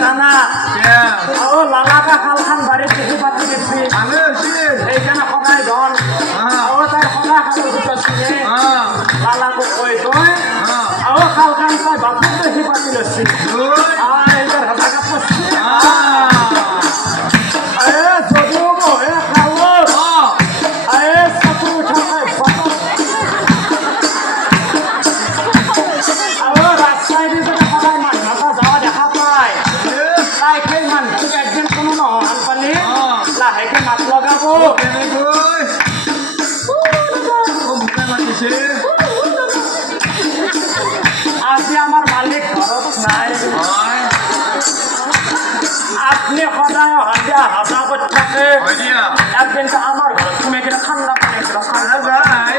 জানা ও লালাকা খালখান বাড়ি কিছু পাতি দেখছি এইখানে সদায় ধন ও তাই সদা খালো দুটো ছিনে লালাকো কই তই ও খালখান তাই বাপুর দেখি পাতি লৈছি এইবার হাতা কাপড়ছি যদিও মহে খালো চকু উঠাই রাস্তায় দিয়ে সদায় মাথা যাওয়া দেখা পায় তাই সেই মানুহটোক একদিন কোনো নহল পালি লাহেকে মাত লগাব আজি আমার মালিক ঘরত নাই আপনি সদায় সন্ধিয়া হাজা করতে থাকে একদিন তো আমার ঘর তুমি কিনা ঠান্ডা পানি ঠান্ডা যায়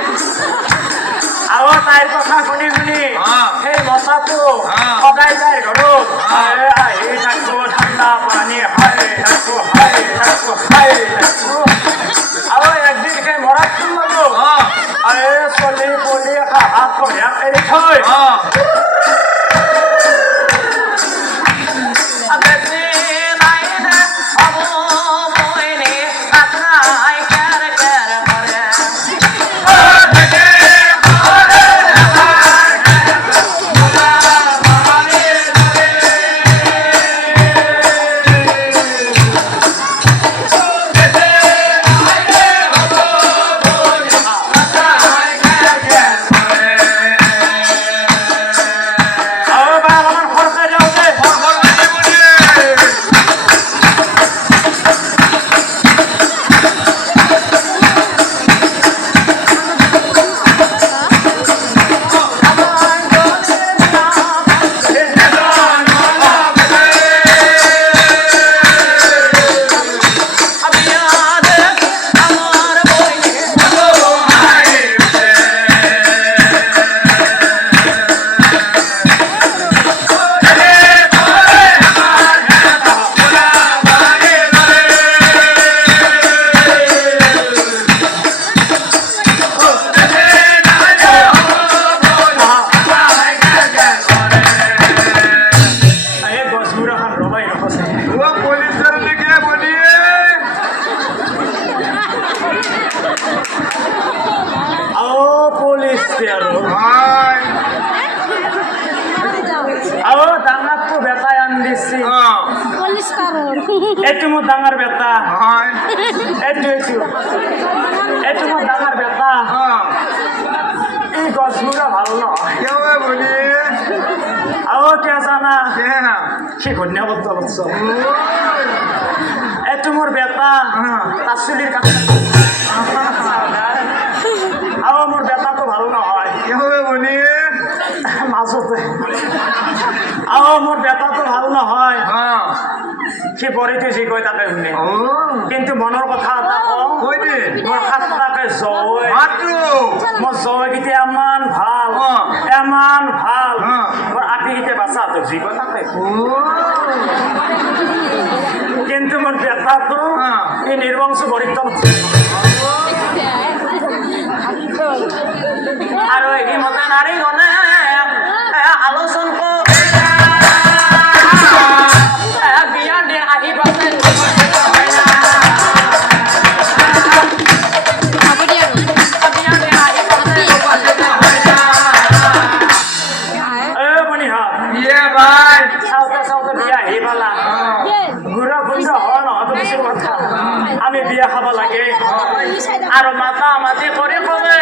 আও তাইর কথা শুনি শুনি সেই মশাটো সদায় তাইর ঘৰত আহি থাকো ঠান্ডা পানী হাই থাকো আও একদিন সেই মৰাত শুনলো চলি পলি হাত ভৰিয়াক এৰি থৈ এইটো মোৰ ডাঙৰ বেটা এইটো মোৰ ডাঙৰ বেটা এই গছবোৰা ভাল নহয় আৰু কিয় জানা সি ধন্যবাদ বলছ এইটো মোৰ বেটা তাৰ চুলিৰ কাষত আৰু মোৰ বেটাটো ভাল নহয় মাজতে আৰু মোৰ বেটাটো ভাল নহয় সি বৰিটো যি কয় তাকে শুনে কিন্তু মনৰ কথা এটা কওঁ মোৰ সাতটাকে জয় মোৰ জয়কেইটা ইমান ভাল মোৰ আপিকেইটা বাচাটো যি কয় তাকে কিন্তু মোৰ বেটাটো এই নিৰ্বংশ বৰিত্তম আৰু এইমতে নাৰী গণে আলোচন আমি বিয়া খাব লাগে আৰু মাতা মাতি কৰি কলে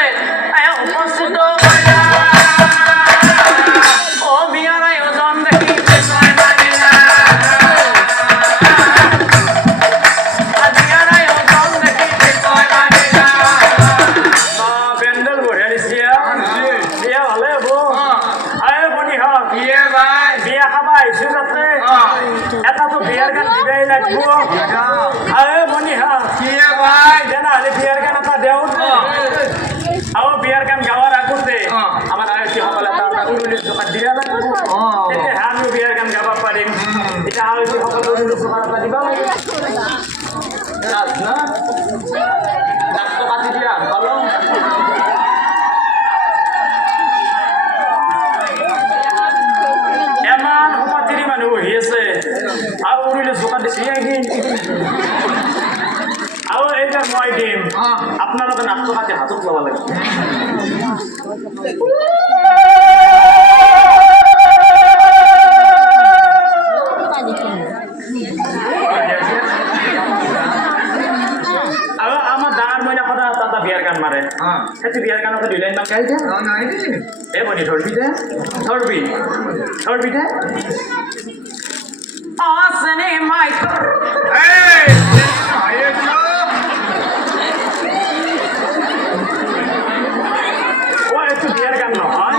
উপস্থিত বিয়াৰ আয়োজন দেখি পেণ্ডেল বঢ়িয়া দিছে বিয়া ভালে হব বিয়া খাব আহিছো যাতে এটাতো বিয়াৰ গান দিবাই লাগিব তেনেহ'লে বিয়াৰ গান এটা দেওঁ আৰু বিয়াৰ গান গাৱাৰ আগতে আমাৰ আয়তীসকলে এটা উৰুলিৰ জোখাত দিয়া লাগিব তেতিয়াহে আমি বিয়াৰ গান গাব পাৰিম এতিয়া আয়তীসকলে উৰুলিৰ জোখাত এটা দিবা লাগিব কাটি দিয়া ভালো এমান সময় তিনি মানুহ বহি আছে ল'ব লাগে আৰু আমাৰ ডাঙৰ মইনা সদায় এটা বিয়াৰ গান মাৰে সেইটো বিয়াৰ গানকে 2 লাইন মান গাই দে এ বনি ধৰবি দে ধৰবি দে আসনে মাই ও একটু বিয়ার গান নহয়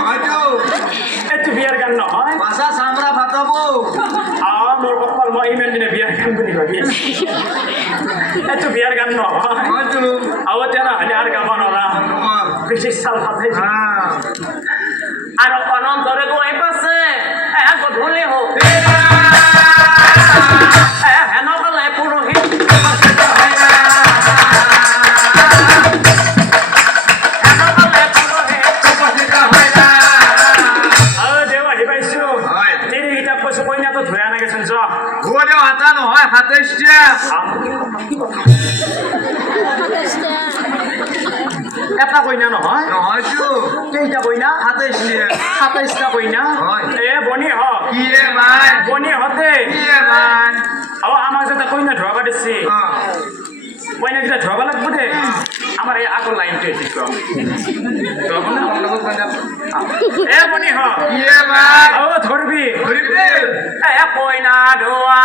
একটু বিয়ার গান নহয় ভাষা চামড়া ফাটাবো মোর কপাল মই ইমান দিনে বিয়ার গান বুলি ভাবি একটু বিয়ার গান নহয় তেনা হলে আর গাব নরা বেশি সাল হাতে আর অনন্তরে গৈ পাছে গধূলি হোক হেনকালে পুৰোহিত এটা কইনা নহয় কেইটা কইনা 27টা কইনা এ বনি হ বনি হতে আৰু আমাক যেটা কইনা ধৰাবা দিছি কইনা যেটা ধৰাবা লাগব দে আমাৰ এই আগৰ লাইনটো এসিছ এ বনি হ ধৰবি এ কইনা ধোৱা